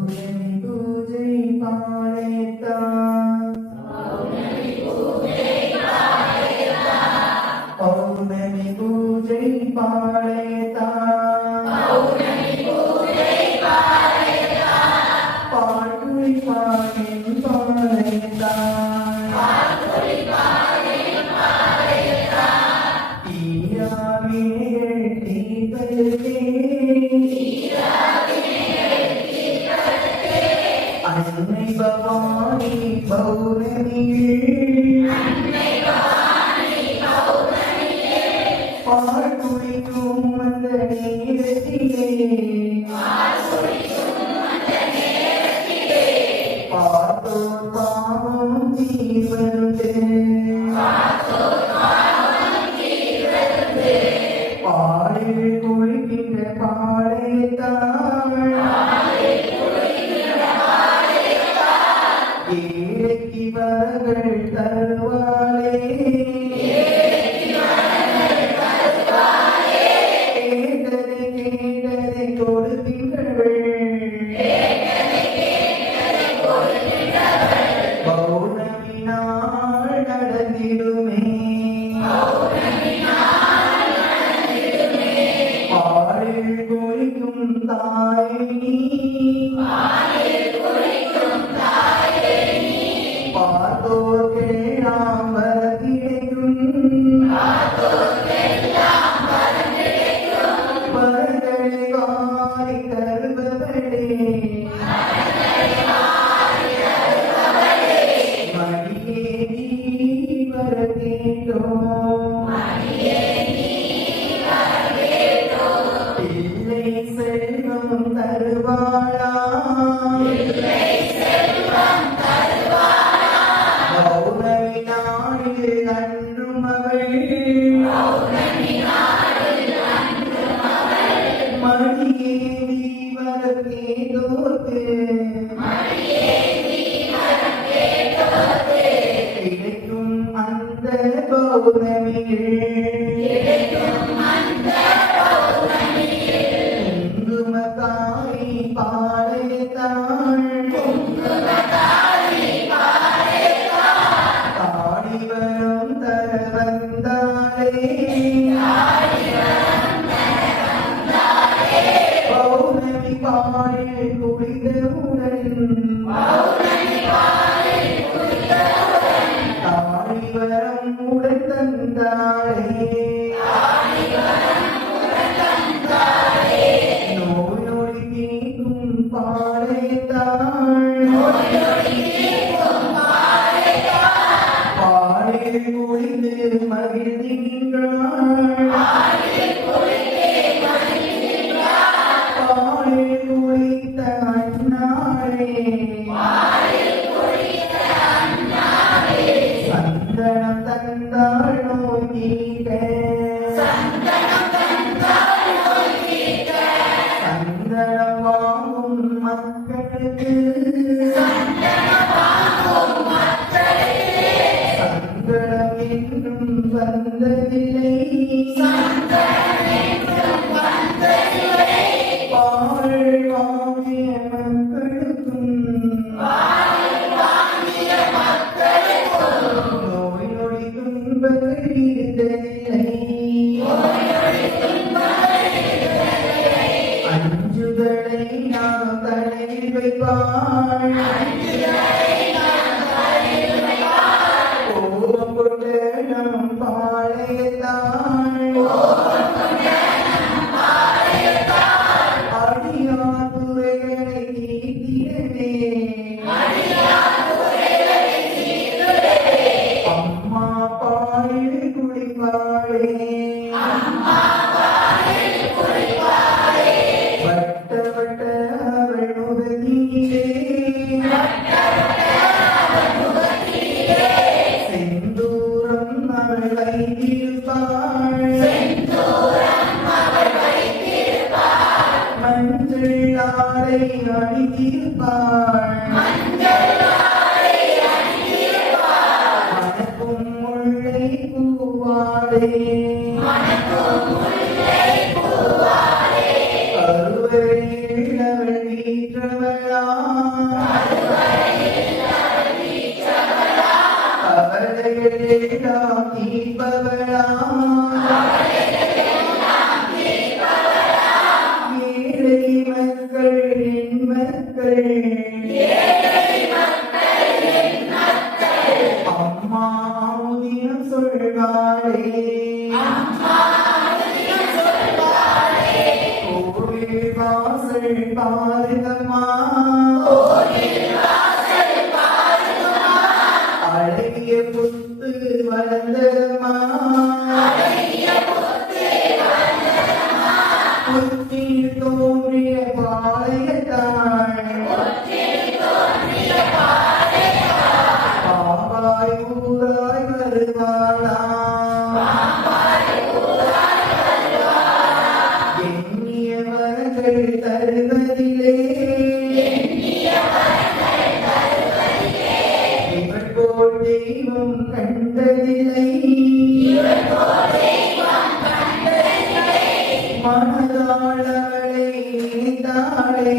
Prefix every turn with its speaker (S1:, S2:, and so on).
S1: Oh, many boo jay, pa, le, ta. Oh, many boo jay, pa, le, ta. பாலில் குளிக்கின்ற பாலை தான் pobre mí. பாடைத்தாள் பாடையில் குளித்து மகிழ்ந்திருக்கின்றாள் பாடையில் குளித்த அண்ணாளே சந்தனம் தந்தாள் நோக்கிட்ட சந்தனம் வாங்க Sunday. Sunday. வைப்பாய் கோபம் கொண்டு நம் பாளையத்தாய் அடியார் துறைகளை கீர்த்திடவே அம்மா பாயில் குடிப்பாளே. அம்மா மஞ்சளாரை அணிந்திருப்பாள் மணக்கும் முல்லை பூவாளே கருவறையில் அவள் வீற்றவளா அவர்களெல்லாம் தீபவளா அம்மா உன்னிடம் சொல்வாளே கோவில் வாசல் பாருங்கம்மா அழகிய புத்து வளர்ந்த தெய்வம் கண்டதில்லை. மனதாளவளை நினைத்தாளே